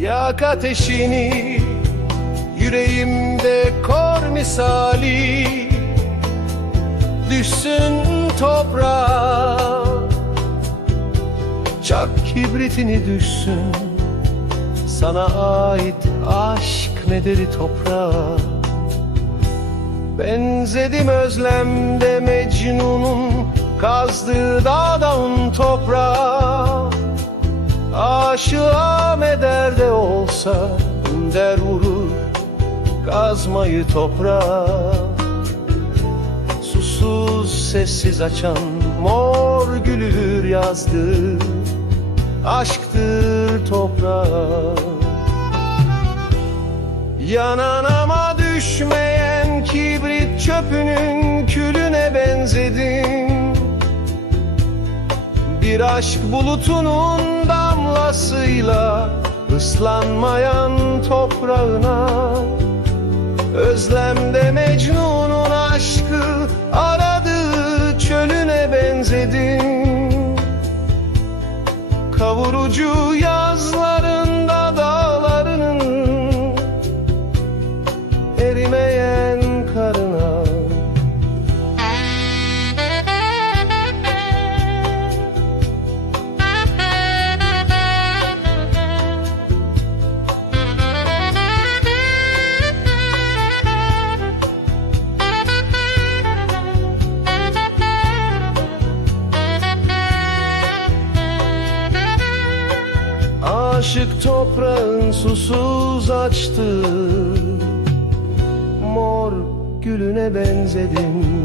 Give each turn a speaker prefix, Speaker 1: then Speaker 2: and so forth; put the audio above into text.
Speaker 1: Yak ateşini yüreğimde kor misali. Düşsün toprağa Çak kibritini düşsün. Sana ait aşk nederi toprağa. Benzedim özlemde Mecnun'un Kazdığı dağdan toprağa. Aşığa mederde olsa Der vurur kazmayı toprağa Susuz sessiz açan mor gülüdür yazdı Aşktır toprağa Yanan ama düşmeyen kibrit çöpünün külüne benzedim Bir aşk bulutunun damlasıyla ıslanmayan toprağına Özlemde Mecnun'un aşkı aradığı çölüne benzedim Kavurucu yazlarında dağlarının erimeyen Aşık toprağın susuz açtı. Mor gülüne benzedim